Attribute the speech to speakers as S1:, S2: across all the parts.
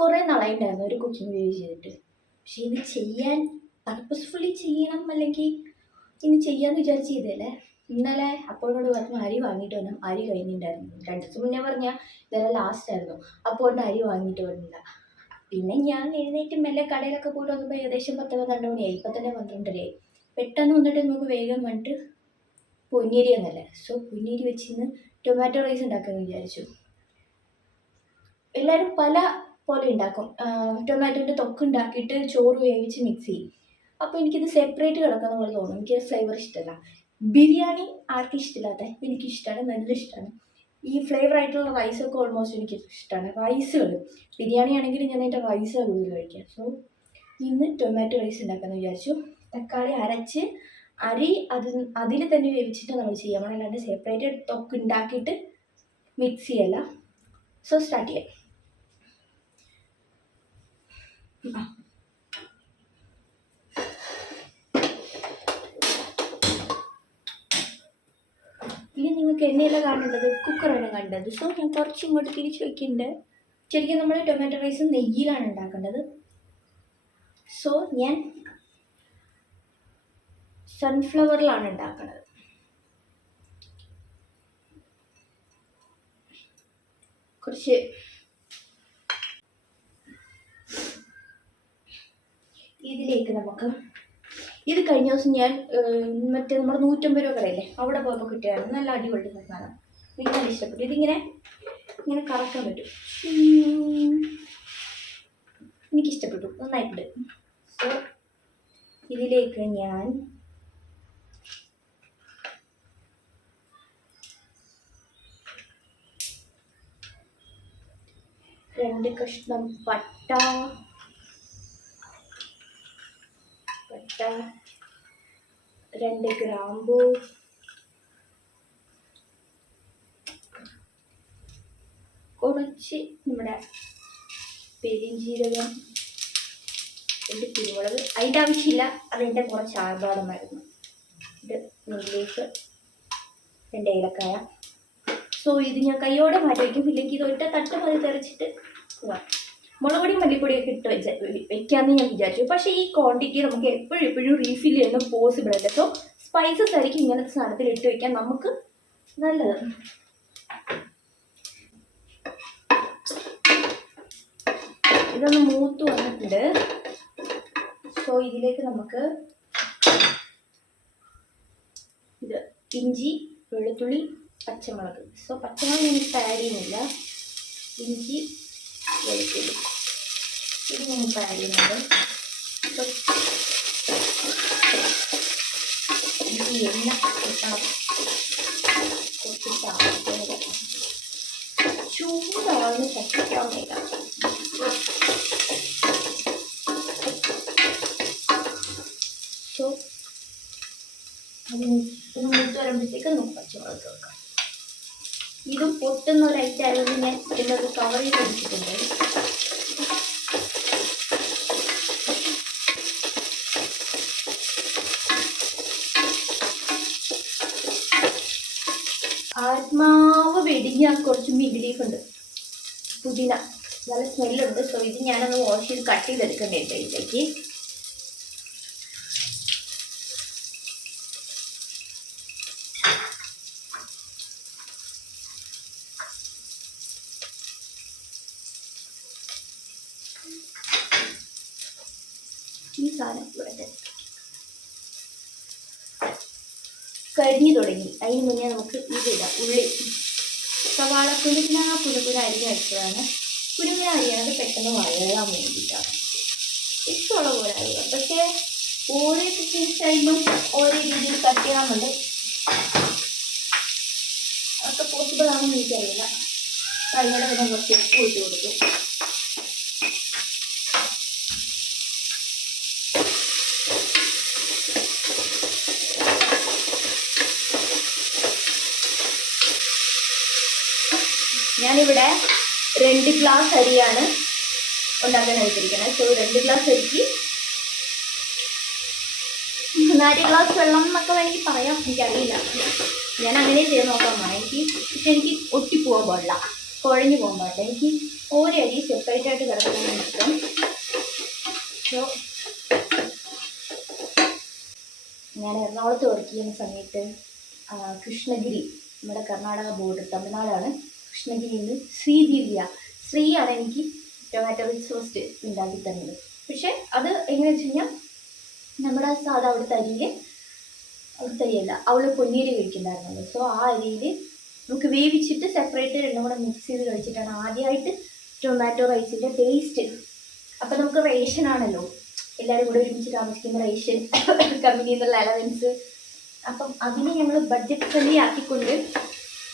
S1: കുറേ നാളായിട്ടായിരുന്നു ഒരു cooking video ചെയ്തിട്ട്. പക്ഷേ ഇത് ചെയ്യാൻ പർപ്പസ്ഫുള്ളി ചെയ്യണം അല്ലെങ്കിൽ ഇനി ചെയ്യാന്ന് വിചാരിച്ച് ചെയ്തല്ലേ ഇന്നലെ അപ്പോഴോട് പറഞ്ഞു അരി വാങ്ങിയിട്ട് വന്നു അരി കഴിഞ്ഞിട്ടുണ്ടായിരുന്നു. രണ്ട് ദിവസം മുന്നേ പറഞ്ഞാൽ ഇന്നലെ ലാസ്റ്റ് ആയിരുന്നു. അപ്പോൾ അരി വാങ്ങിയിട്ട് വന്നില്ല. പിന്നെ ഞാൻ എഴുന്നേറ്റ് മെല്ലെ കടയിലൊക്കെ പോയിട്ട് വന്നപ്പോൾ ഏകദേശം പത്ത് പന്ത്രണ്ട് മണിയായി ഇപ്പം തന്നെ പന്ത്രണ്ടരയായി പെട്ടെന്ന് വന്നിട്ട് നമുക്ക് വേഗം വന്നിട്ട് പൊന്നിരി എന്നല്ലേ? സോ പൊന്നിരി വെച്ചിന്ന് ടൊമാറ്റോ റൈസ് ഉണ്ടാക്കാമെന്ന് വിചാരിച്ചു. എല്ലാവരും പല പോലെ ഉണ്ടാക്കും. ടൊമാറ്റോന്റെ തൊക്ക് ഉണ്ടാക്കിയിട്ട് ചോറ് വേവിച്ച് മിക്സ് ചെയ്യും. അപ്പോൾ എനിക്കിത് സെപ്പറേറ്റ് കിടക്കുന്ന പോലെ തോന്നും. എനിക്ക് ഫ്ലേവർ ഇഷ്ടമല്ല ബിരിയാണി ആർക്കും ഇഷ്ടമില്ലാത്ത എനിക്ക് ഇഷ്ടമാണ് നല്ല ഇഷ്ടമാണ് ഈ ഫ്ലേവർ ആയിട്ടുള്ള റൈസൊക്കെ ഓൾമോസ്റ്റ് എനിക്ക് ഇഷ്ടമാണ് റൈസുകൾ ബിരിയാണി ആണെങ്കിൽ ഞാൻ അതിന്റെ റൈസാണ് കൂടുതൽ കഴിക്കുക. സോ ഇന്ന് ടൊമാറ്റോ റൈസ് ഉണ്ടാക്കാമെന്ന് വിചാരിച്ചു. തക്കാളി അരച്ച് അരി അത് അതിൽ തന്നെ വേവിച്ചിട്ട് നമ്മൾ ചെയ്യാം. അല്ലാണ്ട് സെപ്പറേറ്റ് തൊക്ക് ഉണ്ടാക്കിയിട്ട് മിക്സ് ചെയ്യല്ല. സോ സ്റ്റാർട്ട് ചെയ്യാം ആ. ഇനി നിങ്ങൾക്ക് എണ്ണയല്ല കാണേണ്ടത് കുക്കറാണ് കണ്ടത്. സോ ഞാൻ കുറച്ച് ഇങ്ങോട്ട് തിരിച്ച് വയ്ക്കുന്നുണ്ട് ശരിക്കും നമ്മൾ ടൊമാറ്റോ റൈസ് നെയ്യിലാണ് ഉണ്ടാക്കേണ്ടത്. സോ ഞാൻ സൺഫ്ലവറിലാണ് ഉണ്ടാക്കുന്നത് കുറച്ച് ഇതിലേക്ക് നമുക്ക്. ഇത് കഴിഞ്ഞ ദിവസം ഞാൻ മറ്റേ നമ്മുടെ നൂറ്റമ്പത് രൂപ കടയില്ലേ അവിടെ പോയപ്പോൾ കിട്ടിയായിരുന്നു നല്ല അടിപൊളി സാധനം. എനിക്ക് നല്ല ഇഷ്ടപ്പെട്ടു. ഇതിങ്ങനെ ഇങ്ങനെ കറക്കാൻ പറ്റും. എനിക്കിഷ്ടപ്പെട്ടു. നന്നായിട്ടുണ്ട്. സോ ഇതിലേക്ക് ഞാൻ രണ്ട് കഷ്ണം പട്ട പട്ട രണ്ട് ഗ്രാമ്പു കുറച്ച് നമ്മുടെ പെരിഞ്ജീരകം രണ്ട് കുരുമുളക്. അതിന്റെ ആവശ്യമില്ല അതിന്റെ കുറച്ച് ആഘാതമായിരുന്നു ഇത് നെല്ലേക്ക് രണ്ട് ഏലക്കായ. സോ ഇത് ഞാൻ കൈയോടെ മാറ്റി വയ്ക്കും. ഇല്ലെങ്കിൽ ഇത് ഒറ്റ തട്ട് മതി തെറിച്ചിട്ട് പോവാം. മുളക് പൊടി മല്ലിപ്പൊടിയൊക്കെ ഇട്ട് വെച്ച വെക്കാമെന്ന് ഞാൻ വിചാരിച്ചു. പക്ഷേ ഈ ക്വാണ്ടിറ്റി നമുക്ക് എപ്പോഴും എപ്പോഴും റീഫിൽ ചെയ്യുന്ന പോസിബിൾ അല്ല? സോ സ്പൈസസ് ആയിരിക്കും ഇങ്ങനത്തെ സാധനത്തിൽ ഇട്ട് വെക്കാൻ നമുക്ക് നല്ലത്. ഇതൊന്ന് മൂത്ത് വന്നിട്ടുണ്ട്. സോ ഇതിലേക്ക് നമുക്ക് ഇത് ഇഞ്ചി വെളുത്തുള്ളി പച്ചമുളക്. സോ പച്ചമുളക് ആഡ് ചെയ്യുന്നില്ല. ഇഞ്ചി വെളുത്തുള്ളി ഇത് ഞാൻ ഇപ്പം ആഡ് ചെയ്യുന്നുണ്ട് സോ എണ്ണ കിട്ടണം കുറച്ച് താമസിക്കുന്നത് ചൂടാവുന്ന വെക്കാം. ഇതും പൊട്ടുന്ന ഒരു ഐറ്റം ആയതുകൊണ്ട് ഞാൻ ഇന്നത് കവർ ചെയ്ത് വെടിഞ്ഞ കുറച്ച് ബിഗ് ലീഫ് ഉണ്ട്. പുതിന. നല്ല സ്മെല്ലുണ്ട് സോ ഇത് ഞാനൊന്ന് വാഷ് ചെയ്ത് കട്ട് ചെയ്തെടുക്കണ്ടേ ഇതിലേക്ക്. ഈ കരിഞ്ഞു തുടങ്ങി. അതിന് മുന്നേ നമുക്ക് ഇതിടാം ഉള്ളി. സവാള ആ കുലുകുന അരി വെച്ചതാണ് കുലുകുന അരിയാണത് പെട്ടെന്ന് വഴകാൻ വേണ്ടിയിട്ടാണ് ഇഷ്ടമുള്ള പോലെ അരി പക്ഷേ ഓരോ കുക്കിംഗ് ഓരോ രീതിയിൽ കട്ട് ചെയ്യാറുണ്ട്. അതൊക്കെ പോസിബിൾ ആണെന്ന് എനിക്കറിയില്ല. കൈകളെ പിന്നെ കുറച്ച് ഉപ്പ് ഇട്ട് കൊടുത്തു ഞാനിവിടെ രണ്ട് ഗ്ലാസ് അരിയാണ് ഉണ്ടാക്കാൻ എടുത്തിരിക്കുന്നത് സോ രണ്ട് ഗ്ലാസ് അരിക്ക് നാല് ഗ്ലാസ് വെള്ളം എന്നൊക്കെ വേണമെങ്കിൽ പറയാം. എനിക്കറിയില്ല. ഞാൻ അങ്ങനെ ചെയ്ത് നോക്കാൻ എനിക്ക് പക്ഷെ എനിക്ക് ഒട്ടിപ്പോകാൻ പാടില്ല. കുഴഞ്ഞു പോകാൻ പാടില്ല. എനിക്ക് ഓരോ അരി സെപ്പറേറ്റ് ആയിട്ട് കിടക്കണം സോ ഞാൻ എറണാകുളത്ത് വർക്ക് ചെയ്യുന്ന സമയത്ത് കൃഷ്ണഗിരി നമ്മുടെ കർണാടക ബോർഡർ തമിഴ്നാടാണ്. കൃഷ്ണഗിരിയിൽ ശ്രീദിവ്യ. ശ്രീയാണ് എനിക്ക് ടൊമാറ്റോ സോസ്റ്റ് ഉണ്ടാക്കി തന്നത്. പക്ഷേ അത് എങ്ങനെ വെച്ച് കഴിഞ്ഞാൽ നമ്മുടെ സാധാ അവിടുത്തെ അരിയിൽ അവിടുത്തെ അരിയല്ല അവൾ പൊന്നീര് കഴിക്കുന്നുണ്ടായിരുന്നത് സോ ആ അരിയിൽ നമുക്ക് വേവിച്ചിട്ട് സെപ്പറേറ്റ് രണ്ടും കൂടെ മിക്സ് ചെയ്ത് കഴിച്ചിട്ടാണ് ആദ്യമായിട്ട് ടൊമാറ്റോ റൈസിന്റെ ടേസ്റ്റ് അപ്പം നമുക്ക് റേഷൻ ആണല്ലോ. എല്ലാവരും കൂടെ ഒരുമിച്ച് താമസിക്കുന്ന റേഷൻ കമ്പനിയിൽ നിന്നുള്ള അലവൻസ് അപ്പം അതിനെ ഞങ്ങൾ ബഡ്ജറ്റ് ഫ്രണ്ട്ലി ആക്കിക്കൊണ്ട്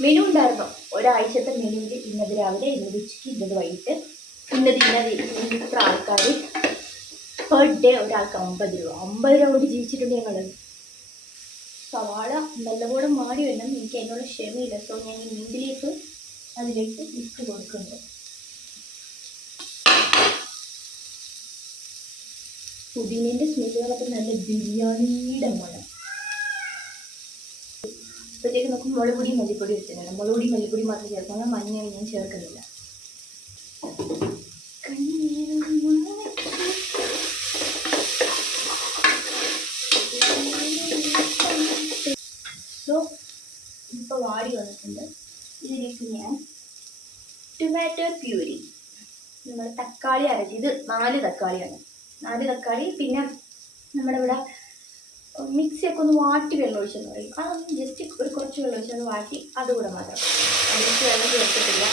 S1: മെനു ഉണ്ടായിരുന്നു. ഒരാഴ്ചത്തെ മെനുവിൽ ഇന്നത് രാവിലെ ഇന്നത് ഉച്ചയ്ക്ക് ഇന്നത് വൈകിട്ട് ഇന്നത് ഇന്നത് ഇത്ര ആൾക്കാർ പെർ ഡേ ഒരാൾക്ക് അമ്പത് രൂപ. അമ്പത് രൂപ കൊണ്ട് ജീവിച്ചിട്ടുണ്ട് ഞങ്ങൾ സവാള നല്ലപോലെ മാറി വരണം. എനിക്ക് അതിനോട് ക്ഷമയില്ല. സോ ഞാൻ ഈ ലീഫ് അതിലേക്ക് ഇട്ട് കൊടുക്കുന്നു പുതിനേന്റെ സ്മെല്ലുകളൊക്കെ നല്ല ബിരിയാണിയുടെ മണം അപ്പോഴത്തേക്ക് നമുക്ക് മുളക് പൊടി മല്ലിപ്പൊടി വെച്ചിട്ടുണ്ട് മുളക് പൊടി മല്ലിപ്പൊടി മാത്രം ചേർക്കണം മഞ്ഞ ഞാൻ ചേർക്കുന്നില്ല. സോ വാടി വന്നിട്ടുണ്ട്. ഇതിലേക്ക് ഞാൻ ടൊമാറ്റോ പ്യൂരി നമ്മൾ തക്കാളി അരച്ച്. ഇത് നാല് തക്കാളിയാണ്. നാല് തക്കാളി പിന്നെ നമ്മുടെ ഇവിടെ മിക്സിയൊക്കെ ഒന്ന് വാട്ടി വെള്ളം ഒഴിച്ചെന്ന് പറയും. അതൊന്ന് ജസ്റ്റ് ഒരു കുറച്ച് വെള്ളം ഒഴിച്ചൊന്ന് വാട്ടി അതുകൂടെ മാത്രം അതിലേക്ക് വെള്ളം ചേർത്തിട്ടില്ല.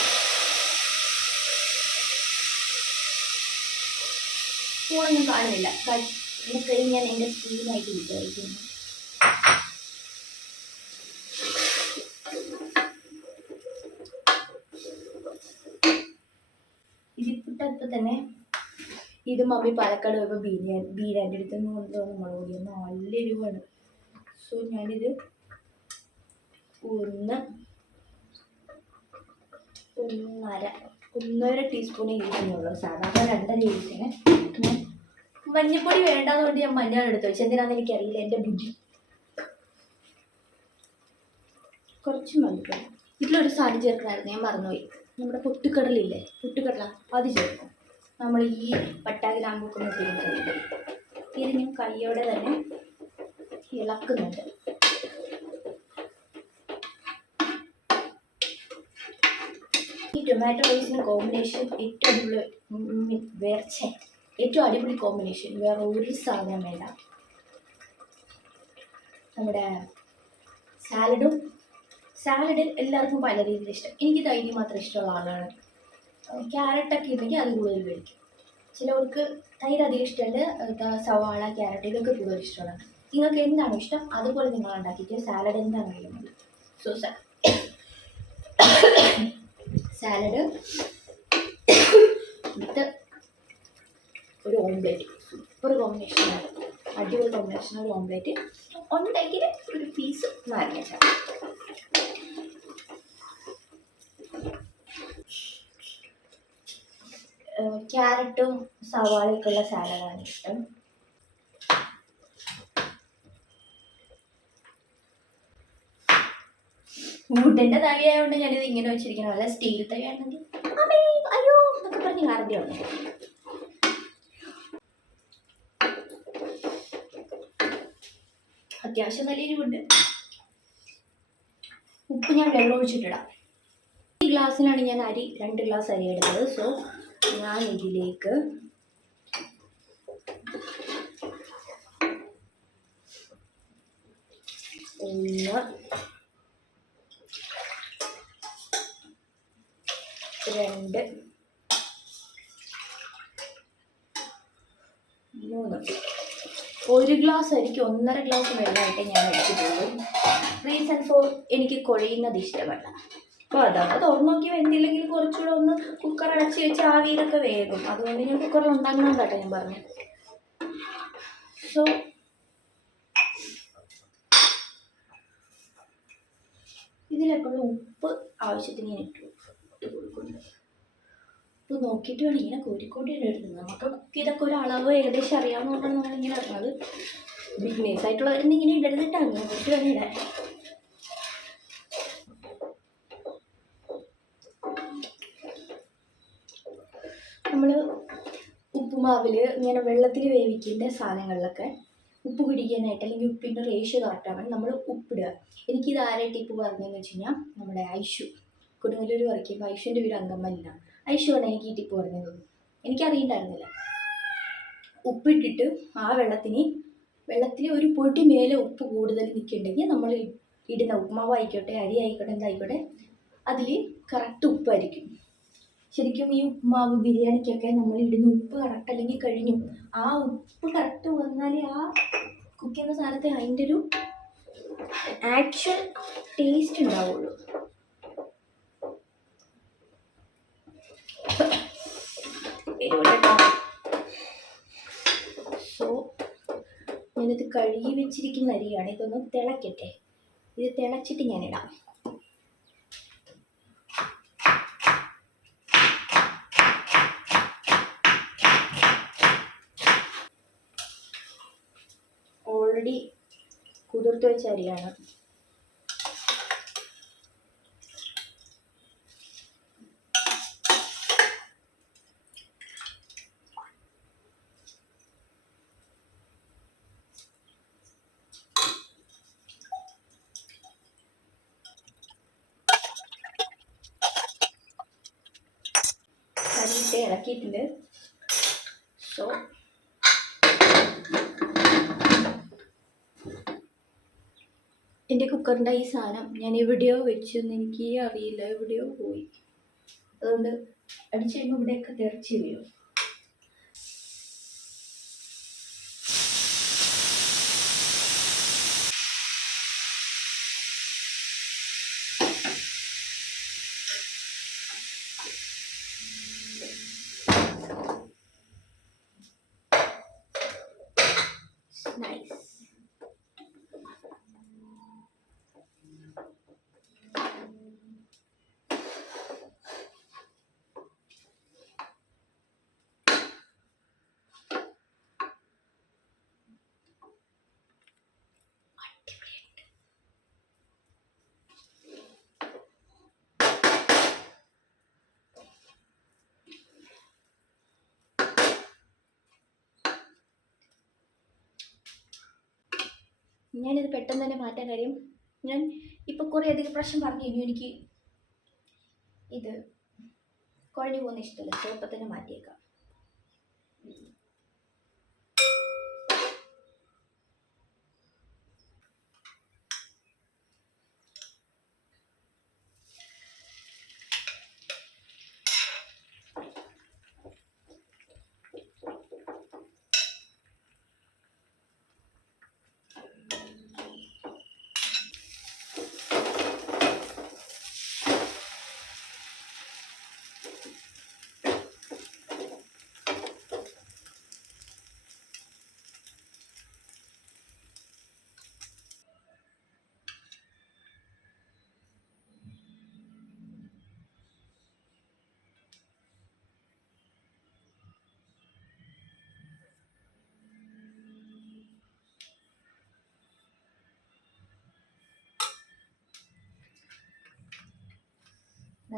S1: ഫോണൊന്നും കാണുന്നില്ല. കഴിഞ്ഞ് ഞാൻ എന്റെ സ്ക്രീനായിട്ട് വിചാരിക്കുന്നു. ഇതിപ്പിട്ടപ്പോൾ തന്നെ ഇത് മമ്മി പാലക്കാട് പോയപ്പോൾ ബിരിയാണി ബിരിയാണി അടുത്ത് നിന്ന് കൊണ്ടുവന്ന മുളക് പൊടി നല്ല എരിവാണ് സോ ഞാനിത് ഒന്ന് ഒന്നര ഒന്നര ടീസ്പൂൺ ഇരിക്കുന്നുള്ളൂ സാധാരണ രണ്ടര ഇരിക്കണേ മഞ്ഞപ്പൊടി വേണ്ടാന്നുകൊണ്ട് ഞാൻ മഞ്ഞൾ എടുത്തു വെച്ചു. എന്തിനാണെന്ന് എനിക്കറിയില്ല. എന്റെ ബുദ്ധി. കുറച്ച് മല്ലിപ്പൊടി. ഇതിലൊരു സാധനം ചേർക്കണമായിരുന്നു ഞാൻ മറന്നുപോയി. നമ്മുടെ പൊട്ടിക്കടലില്ലേ? പൊട്ടിക്കടല. അത് ചേർക്കും. നമ്മൾ ഈ പട്ടാകിലാമ്പൊക്കെ ഒന്ന് ഇത് ഞാൻ കൈയോടെ തന്നെ ഇളക്കുന്നുണ്ട്. ഈ ടൊമാറ്റോ റൈസിന് കോമ്പിനേഷൻ ഏറ്റവും അടിപൊളി വേർച്ച. ഏറ്റവും അടിപൊളി കോമ്പിനേഷൻ വേറെ ഒരു സാധനം വേണ്ട. നമ്മുടെ സാലഡും സാലഡ് എല്ലാവർക്കും പല രീതിയിൽ ഇഷ്ടം എനിക്ക് തൈര് മാത്രം ഇഷ്ടമുള്ള ആളാണ്. ക്യാരറ്റൊക്കെ ഉണ്ടെങ്കിൽ അത് കൂടുതൽ കഴിക്കും. ചിലവർക്ക് തൈര് അധികം ഇഷ്ടമല്ല സവാള ക്യാരറ്റ് ഇതൊക്കെ കൂടുതൽ ഇഷ്ടമാണ്. നിങ്ങൾക്ക് എന്താണോ ഇഷ്ടം? അതുപോലെ നിങ്ങൾ ഉണ്ടാക്കിയിട്ട് സാലഡ് എന്താണ് കഴിയുന്നത് സോ സാലഡ് വിത്ത് ഒരു ഓംലേറ്റ് സൂപ്പർ കോമ്പിനേഷനാണ് അടിപൊളി കോമ്പിനേഷൻ ഒരു ഓംലേറ്റ് ഉണ്ടെങ്കിൽ ഒരു പീസ് നാരങ്ങ ക്യാരറ്റും സവാളയൊക്കെ ഉള്ള സാലഡാണ് ഇഷ്ടം. വുഡിന്റെ തവി ആയതുകൊണ്ട് ഞാനിത് ഇങ്ങനെ വെച്ചിരിക്കണം അല്ല സ്റ്റീൽ തവിയാണെങ്കിൽ അമ്മേ അയ്യോ എന്നൊക്കെ പറഞ്ഞ് കാർഡിയാണ് അത്യാവശ്യം നല്ല എരിവുണ്ട്. ഉപ്പ് ഞാൻ വെള്ളം ഒഴിച്ചിട്ടിടാം. ഈ ഗ്ലാസ്സിനാണ് ഞാൻ അരി രണ്ട് ഗ്ലാസ് അരി എടുത്തത്. സോ ഞാൻ ഇതിലേക്ക് ഒന്ന് രണ്ട് മൂന്ന്. ഒരു ഗ്ലാസ് അരിക്ക് ഒന്നര ഗ്ലാസ് വെള്ളമായിട്ട് ഞാൻ എടുത്തിട്ടുള്ളൂ റീസൺ ഫോർ എനിക്ക് കുഴയുന്നത് ഇഷ്ടമല്ല. അപ്പോൾ അതൊക്കെ തുറന്നു നോക്കി വെന്തില്ലെങ്കിൽ കുറച്ചുകൂടെ ഒന്ന് കുക്കർ അടച്ച് വെച്ച് ആവിയിലൊക്കെ വേകും അതുകൊണ്ട് ഞാൻ കുക്കറിൽ ഉണ്ടാക്കണം കേട്ടോ ഞാൻ പറഞ്ഞു. സോ ഇതിലെപ്പോഴും ഉപ്പ് ആവശ്യത്തിന് ഞാൻ ഇട്ടു. ഉപ്പ് നോക്കിയിട്ട് വേണം ഇങ്ങനെ കോരിക്കോട്ടിയിട്ട് ഇടുന്നത് നമുക്ക് കുക്ക് ചെയ്തൊക്കെ ഒരു അളവ് ഏകദേശം അറിയാവുന്നതുകൊണ്ടാണ് നമ്മളിങ്ങനെ ഇടുന്നത്. ബിഗ്നേഴ്സ് ആയിട്ടുള്ളവരൊന്നും ഇങ്ങനെ ഇടരുതിട്ടാണ് കുറച്ച് വേണം ഇടാൻ നമ്മൾ ഉപ്പും ഉപ്പുമാവിൽ ഇങ്ങനെ വെള്ളത്തിൽ വേവിക്കേണ്ട സാധനങ്ങളിലൊക്കെ ഉപ്പ് പിടിക്കാനായിട്ട് അല്ലെങ്കിൽ ഉപ്പിന്റെ റേഷ്യോ കറക്റ്റ് ആവാൻ നമ്മൾ ഉപ്പിടുക. എനിക്കിത് ആരെ ടിപ്പ് പറഞ്ഞതെന്ന് വെച്ച് കഴിഞ്ഞാൽ നമ്മുടെ ഐഷു. കൊടുങ്ങല്ലൂർ വർക്ക് ചെയ്യുമ്പോൾ ഐഷുവിന്റെ വീട് അങ്കമ്മലിനാണ് ഐഷുവാണ് എനിക്ക് ഈ ടിപ്പ് പറഞ്ഞത്? എനിക്കറിയണ്ടായിരുന്നില്ല. ഉപ്പിട്ടിട്ട് ആ വെള്ളത്തിന് വെള്ളത്തിൽ ഒരു പൊടി മേലെ ഉപ്പ് കൂടുതൽ നിൽക്കുന്നുണ്ടെങ്കിൽ നമ്മൾ ഇടുന്ന ഉപ്പുമാവ് ആയിക്കോട്ടെ അരി ആയിക്കോട്ടെ എന്തായിക്കോട്ടെ അതിൽ കറക്റ്റ് ഉപ്പായിരിക്കും. ശരിക്കും ഈ ഉപ്പുമാവ് ബിരിയാണിക്കൊക്കെ നമ്മൾ ഇടുന്ന ഉപ്പ് കറക്റ്റ് അല്ലെങ്കിൽ കഴിഞ്ഞു. ആ ഉപ്പ് കറക്റ്റ് വന്നാലേ ആ കുക്ക് ചെയ്യുന്ന സാധനത്തിന് അതിന്റെ ഒരു ആക്ച്വൽ ടേസ്റ്റ് ഉണ്ടാവുള്ളൂ. സോ ഞാനിത് കഴുകി വെച്ചിരിക്കുന്ന അരിയാണ്. ഇതൊന്ന് തിളക്കട്ടെ. ഇത് തിളച്ചിട്ട് ഞാനിടാം. ഓൾറെഡി കുതിർത്ത് വെച്ച അരിയാണ്. ഇളക്കിയിട്ടുണ്ട്. സോ എന്റെ കുക്കറിന്റെ ഈ സാധനം ഞാൻ എവിടെയോ വെച്ചു എന്ന് എനിക്ക് അറിയില്ല എവിടെയോ പോയി. അതുകൊണ്ട് അടിച്ചു കഴിയുമ്പോൾ ഇവിടെയൊക്കെ തെറിച്ച് വീഴും. നൈസ് ഞാനിത് പെട്ടെന്ന് തന്നെ മാറ്റാൻ കാര്യം ഞാൻ ഇപ്പോൾ കുറേ അധികം പ്രശ്നം പറഞ്ഞു കഴിഞ്ഞു എനിക്ക് ഇത് കുഴഞ്ഞു പോകുന്ന ഇഷ്ടമല്ല ഇപ്പം മാറ്റിയേക്കാം.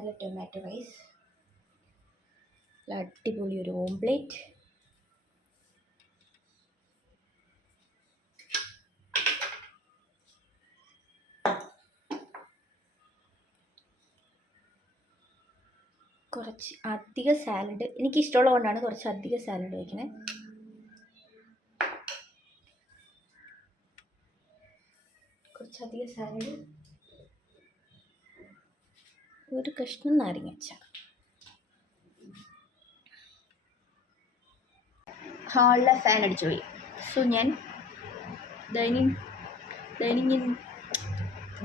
S1: നല്ല ടൊമാറ്റോ റൈസ് നല്ല അടിപൊളി ഒരു ഓംപ്ലേറ്റ് കുറച്ച് അധിക സാലഡ് എനിക്ക് ഇഷ്ടമുള്ളത് കൊണ്ടാണ് കുറച്ച് അധിക സാലഡ് വയ്ക്കുന്നത് കുറച്ചധികം സാലഡ് ഒരു കഷ്ണം നാരങ്ങ ഹാളിലെ ഫാൻ അടിച്ചു പോയി. സോ ഞാൻ ഡൈനിങ് ഡൈനിങ്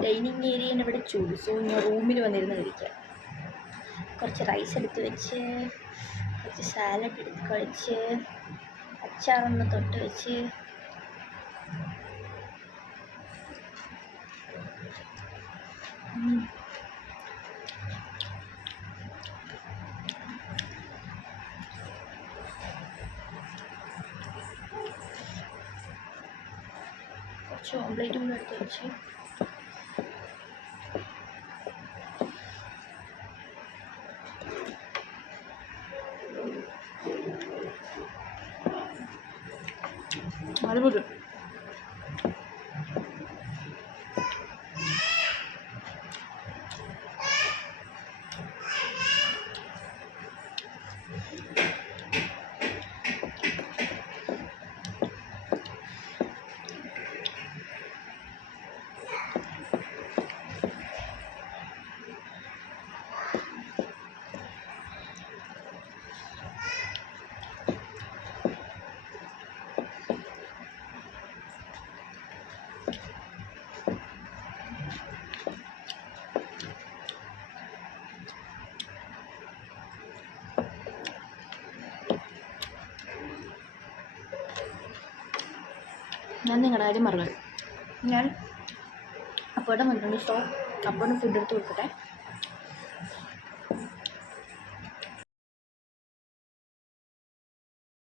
S1: ഡൈനിങ് ഏരിയ ഇവിടെ ചൂട്. സോ ഞാൻ റൂമിൽ വന്നിരുന്ന് കഴിക്കാം കുറച്ച് റൈസ് എടുത്ത് വെച്ച് കുറച്ച് സാലഡ് എടുത്ത് കഴിച്ച് അച്ചാറൊന്ന് തൊട്ട് വെച്ച്. ഉം. হচ্ছে অমলেটিং করতে হচ্ছে ভালো বুঝো। ഞാൻ നിങ്ങളുടെ കാര്യം മറന്നു ഞാൻ അപ്പോഴും വന്നിട്ടുണ്ട് സോ അപ്പോഴും ഫുഡ് എടുത്ത് കൊടുക്കട്ടെ.